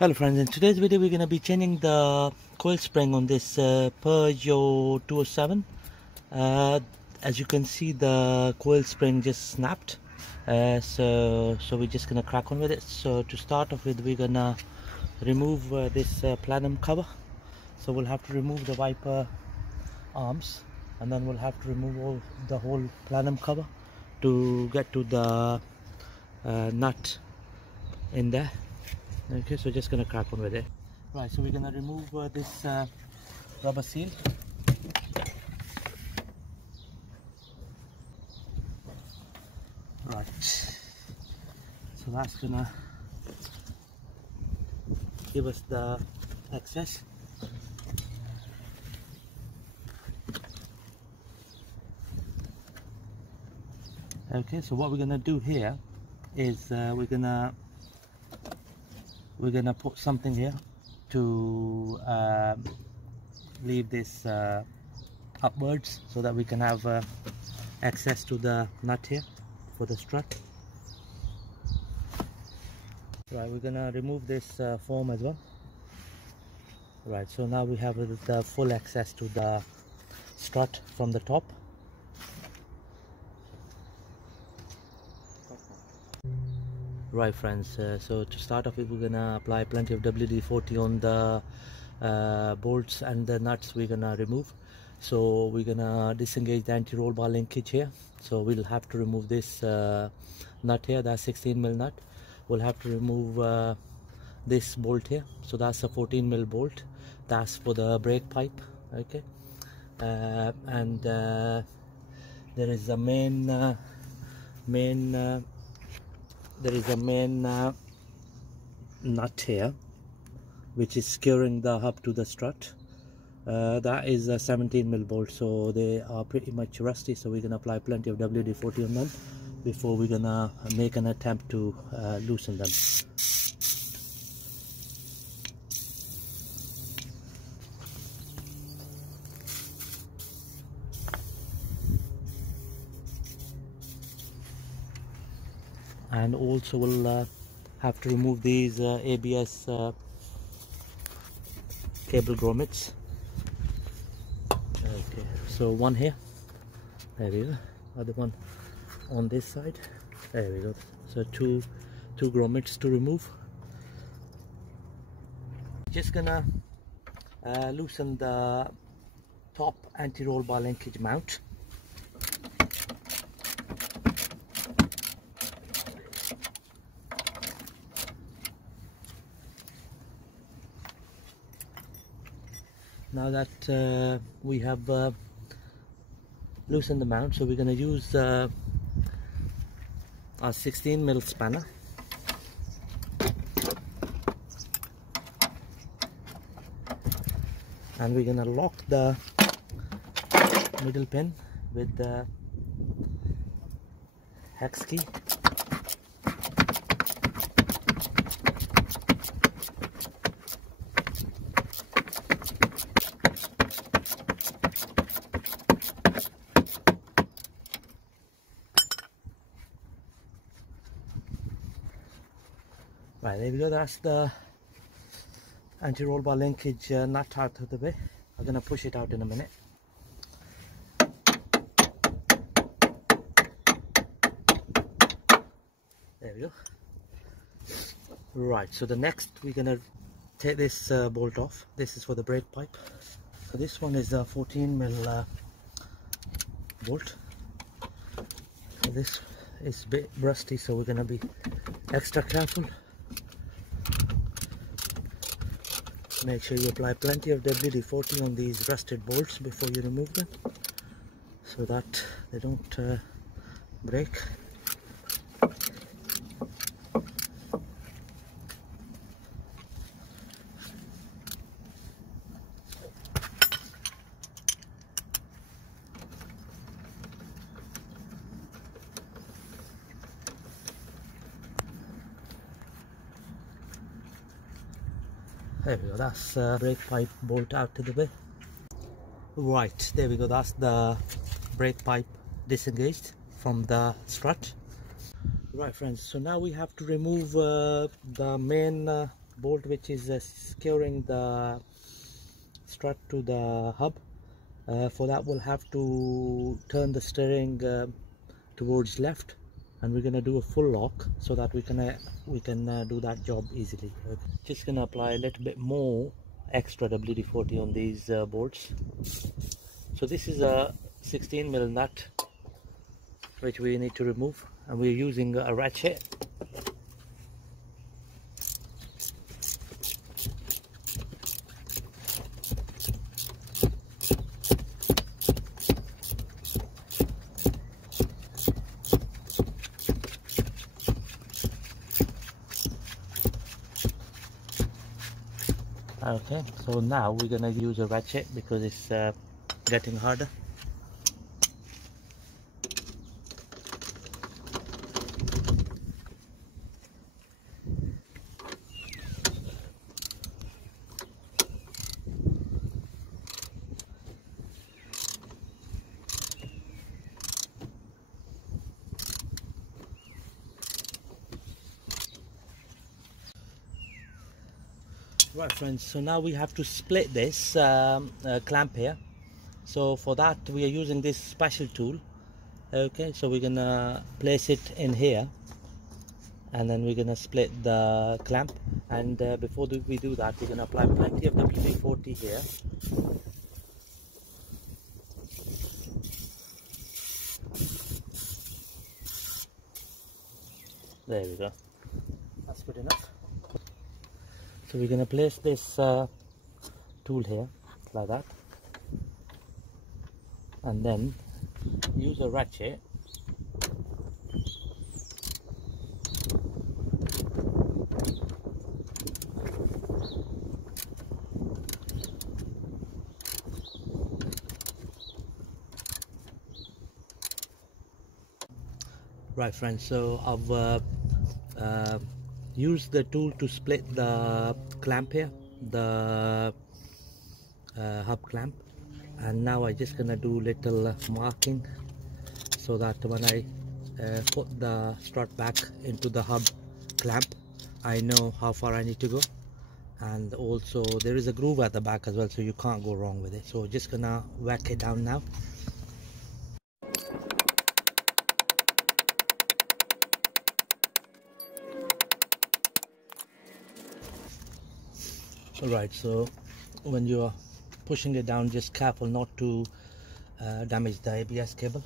Hello friends, in today's video we're going to be changing the coil spring on this Peugeot 207. As you can see, the coil spring just snapped, so we're just going to crack on with it. So to start off with, we're going to remove this plenum cover. So we'll have to remove the wiper arms, and then we'll have to remove the whole plenum cover to get to the nut in there. Okay, so just gonna crack on with it. Right, so we're gonna remove this rubber seal. Right, so that's gonna give us the access. Okay, so what we're gonna do here is we're gonna put something here to leave this upwards so that we can have access to the nut here for the strut. Right, we're gonna remove this foam as well. Right, so now we have the full access to the strut from the top. Right friends, so to start off with, we're gonna apply plenty of WD-40 on the bolts and the nuts we're gonna remove. So we're gonna disengage the anti-roll bar linkage here. So we'll have to remove this nut here, that's 16mm nut. We'll have to remove this bolt here, so that's a 14mm bolt, that's for the brake pipe. Okay, and there is a main nut here which is securing the hub to the strut. That is a 17mm bolt, so they are pretty much rusty, so we're gonna apply plenty of WD-40 on them before we're gonna make an attempt to loosen them. And also we'll have to remove these ABS cable grommets. Okay, so one here, there we go, other one on this side, there we go. So two grommets to remove. Just gonna loosen the top anti-roll bar linkage mount. Now that we have loosened the mount, so we're going to use our 16mm spanner. And we're going to lock the middle pin with the hex key. Right, there we go, that's the anti-roll bar linkage nut out of the way. I'm going to push it out in a minute. There we go. Right, so the next we're going to take this bolt off. This is for the brake pipe. So this one is a 14mm bolt. So this is a bit rusty, so we're going to be extra careful. Make sure you apply plenty of WD-40 on these rusted bolts before you remove them, so that they don't break. There we go, that's brake pipe bolt out to the way. Right, there we go, that's the brake pipe disengaged from the strut. Right friends, so now we have to remove the main bolt which is securing the strut to the hub. For that we'll have to turn the steering towards left, and we're gonna do a full lock so that we can do that job easily. Okay. Just gonna apply a little bit more extra WD-40 on these bolts. So this is a 16mm nut which we need to remove, and we're using a ratchet. Okay, so now we're gonna use a ratchet because it's getting harder. Right friends, so now we have to split this clamp here. So for that we are using this special tool. Okay, so we're gonna place it in here, and then we're gonna split the clamp. And before we do that, we're gonna apply plenty of WD-40 here. There we go, that's good enough. So we're going to place this tool here like that, and then use a ratchet right friends. So I've use the tool to split the clamp here, the hub clamp, and now I'm just gonna do little marking so that when I put the strut back into the hub clamp, I know how far I need to go. And also there is a groove at the back as well, so you can't go wrong with it. So just gonna whack it down now. Alright, so when you are pushing it down, just careful not to damage the ABS cable.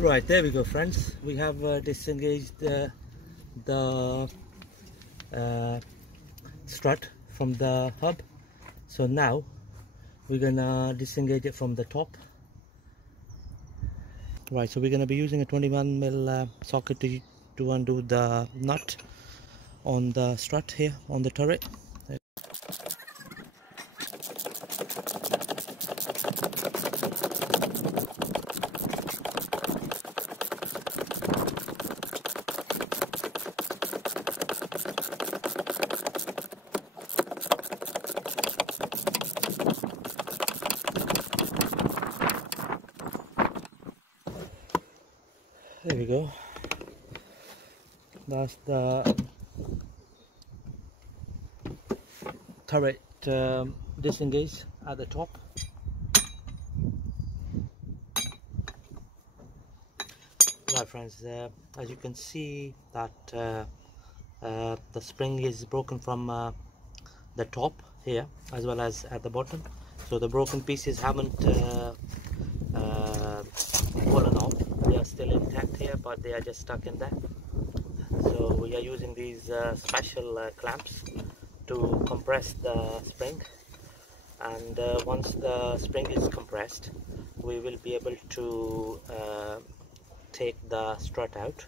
Right, there we go friends, we have disengaged the strut from the hub. So now we're gonna disengage it from the top. Right, so we're gonna be using a 21mm socket to undo the nut on the strut here on the turret. There we go, that's the turret disengaged at the top. Right friends, as you can see that the spring is broken from the top here as well as at the bottom. So the broken pieces haven't fallen off, they are still intact here, but they are just stuck in there. So we are using these special clamps to compress the spring, and once the spring is compressed, we will be able to take the strut out,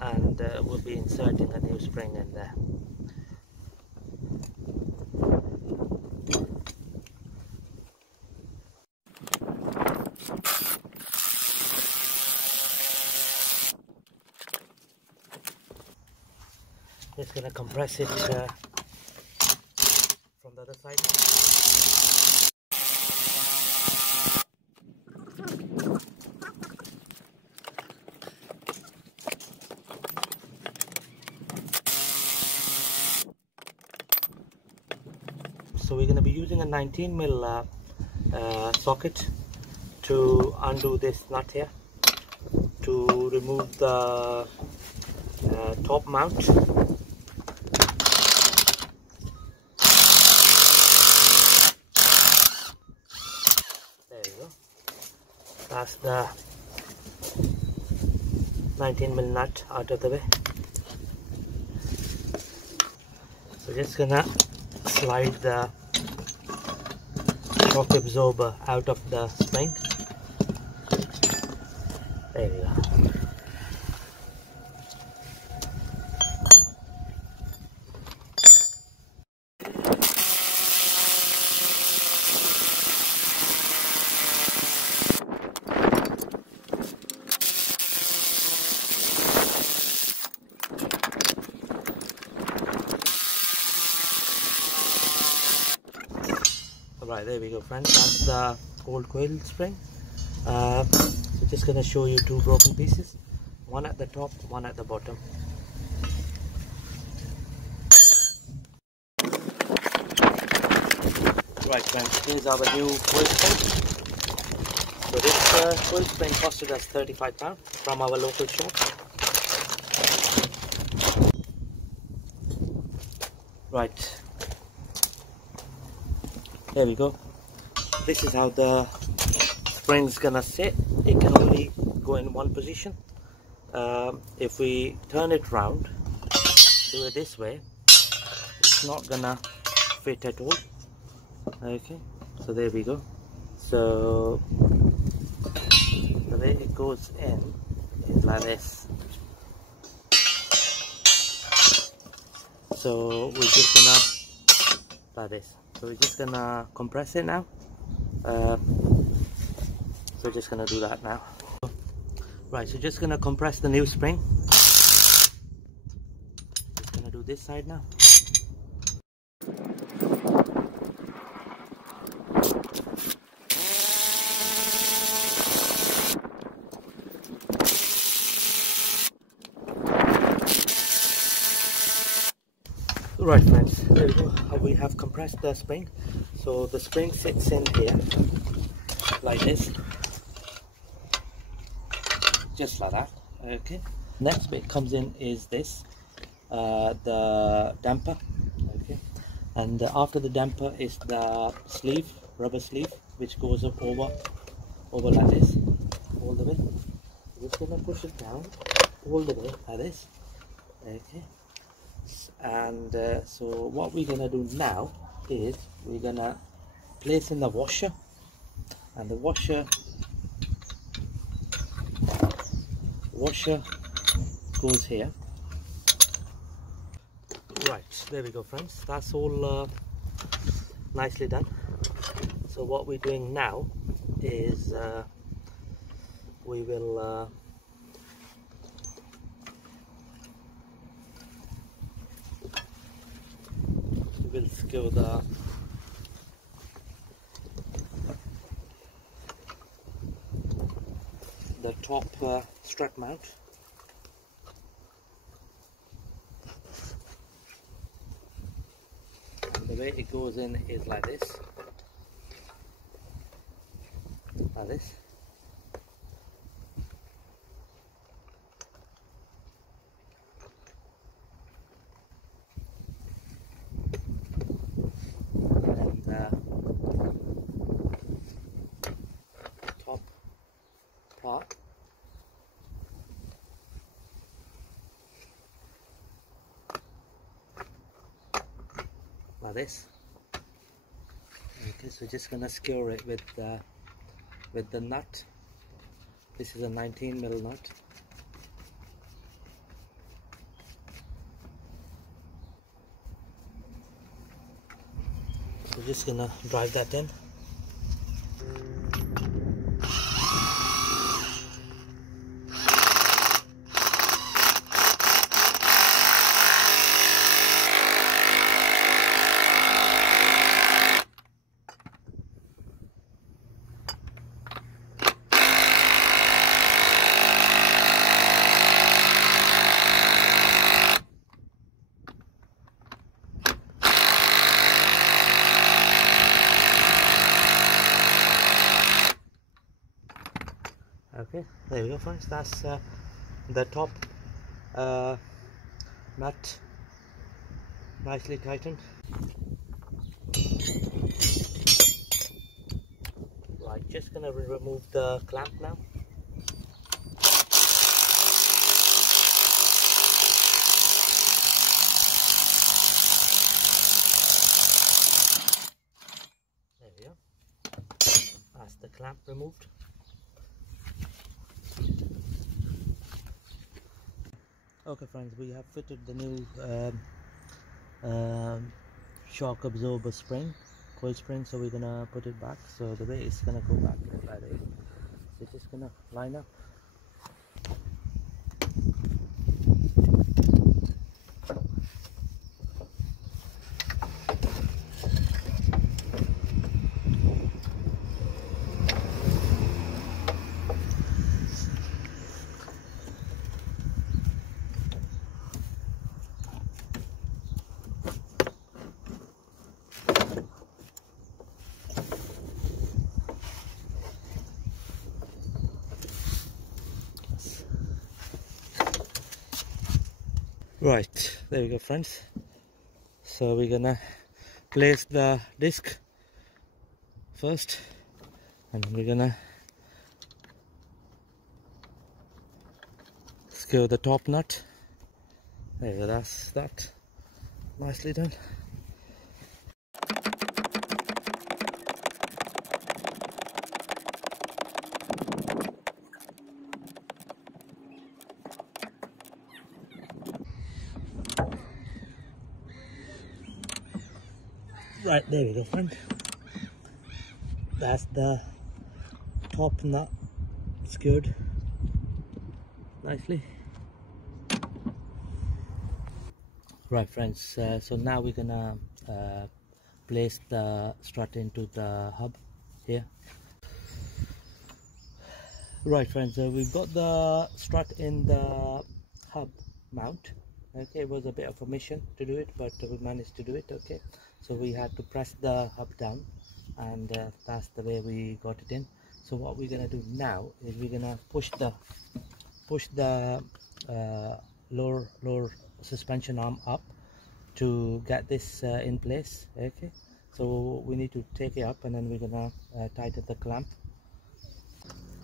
and we'll be inserting a new spring in there. Just gonna compress it from the other side. So we're gonna be using a 19mm socket to undo this nut here, to remove the top mount. There you go. That's the 19mm nut out of the way. So just gonna slide the shock absorber out of the spring. There you go. Right, there we go, friends. That's the old coil spring. So just gonna show you two broken pieces, one at the top, one at the bottom. Right, friends, here's our new coil spring. So this coil spring costed us £35 from our local shop. Right, there we go. This is how the spring's gonna sit. It can only go in one position. If we turn it round, do it this way, it's not gonna fit at all. Okay, so there we go. So the way it goes in is like this. So we're just gonna, like this. So we're just gonna compress it now. So we're just gonna do that now. Right, so just gonna compress the new spring. Just gonna do this side now. Right, friends, there we go. We have compressed the spring. So the spring sits in here like this, just like that. Okay, next bit comes in is this, the damper. Okay, and after the damper is the sleeve, rubber sleeve, which goes up over like this, all the way. Just gonna push it down all the way like this. Okay, and so what we're gonna do now is we're gonna place in the washer, and the washer goes here. Right, there we go, friends. That's all nicely done. So what we're doing now is we will screw the top strut mount. And the way it goes in is like this, like this. Top part like this. Okay, so just gonna secure it with the nut. This is a 19mm nut. So just gonna drive that in. Okay, there we go friends, that's the top nut nicely tightened. Right, just gonna remove the clamp now. There we go, that's the clamp removed. Okay friends, we have fitted the new shock absorber spring, coil spring, so we're gonna put it back. So the way it's gonna go back like this. So just gonna line up. Right, there we go friends. So we're gonna place the disc first, and we're gonna secure the top nut. There we go, that's that. Nicely done. Right, there we go friend. That's the top nut secured nicely. Right friends, so now we're gonna place the strut into the hub here. Right friends, we've got the strut in the hub mount. Okay, it was a bit of a mission to do it, but we managed to do it. Okay, so we had to press the hub down, and that's the way we got it in. So what we're gonna do now is we're gonna push the lower suspension arm up to get this in place. Okay, so we need to take it up, and then we're gonna tighten the clamp.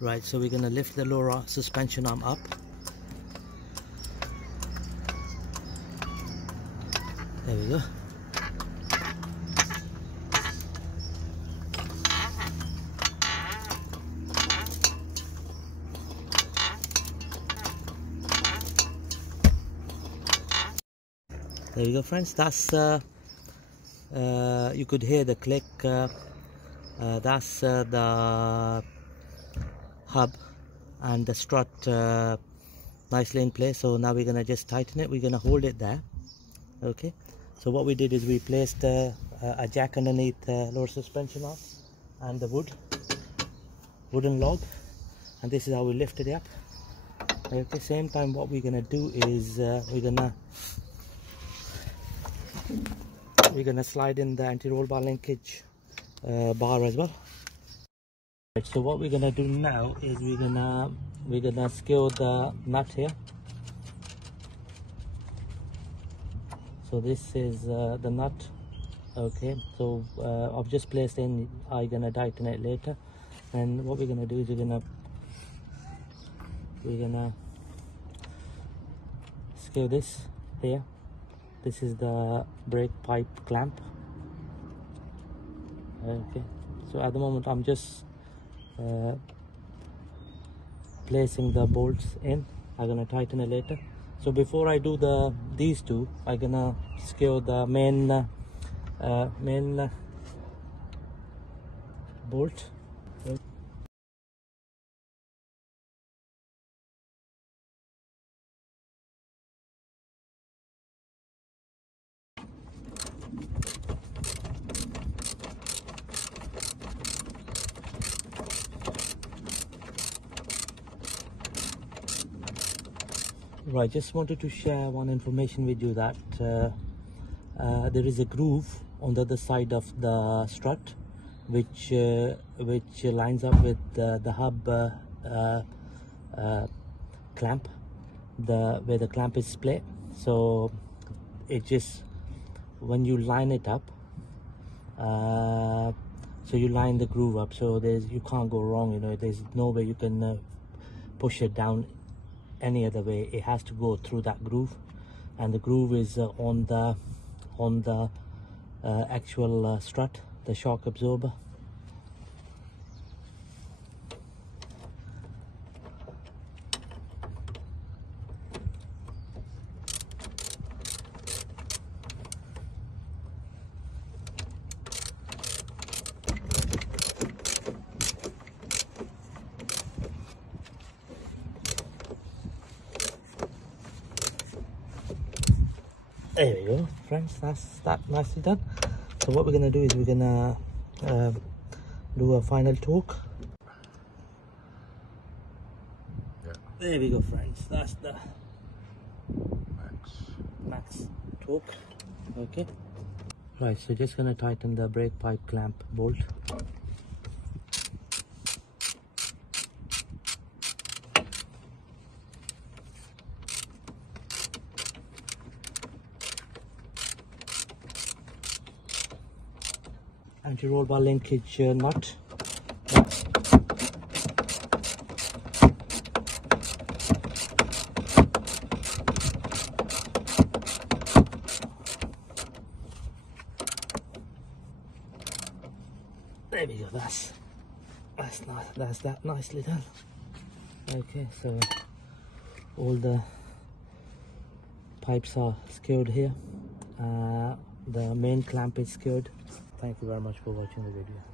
Right, so we're gonna lift the lower suspension arm up. There we go. There we go friends, that's you could hear the click. That's the hub and the strut nicely in place. So now we're gonna just tighten it. We're gonna hold it there. Okay, so what we did is we placed a jack underneath the lower suspension arm and the wooden log, and this is how we lifted it up. Okay, same time what we're gonna do is we're gonna slide in the anti-roll bar linkage bar as well. Right, so what we're gonna do now is we're gonna secure the nut here. So this is the nut. Okay, so I've just placed in. I'm gonna tighten it later. And what we're gonna do is we're gonna secure this here. This is the brake pipe clamp. Okay, so at the moment I'm just placing the bolts in. I'm gonna tighten it later. So before I do these two, I'm gonna secure the main bolt. Right, just wanted to share one information with you that there is a groove on the other side of the strut, which lines up with the hub clamp, where the clamp is split. So it just, when you line it up, so you line the groove up, so you can't go wrong. You know, there's no way you can push it down any other way. It has to go through that groove, and the groove is on the actual strut, the shock absorber. There we go, friends, that's that nicely done. So what we're gonna do is we're gonna do a final torque. Yeah. There we go, friends, that's the max torque. Okay, right, so just gonna tighten the brake pipe clamp bolt. Anti-roll bar linkage nut. There we go, that's nice, that's that nicely done. Okay, so all the pipes are secured here. The main clamp is secured. Thank you very much for watching the video.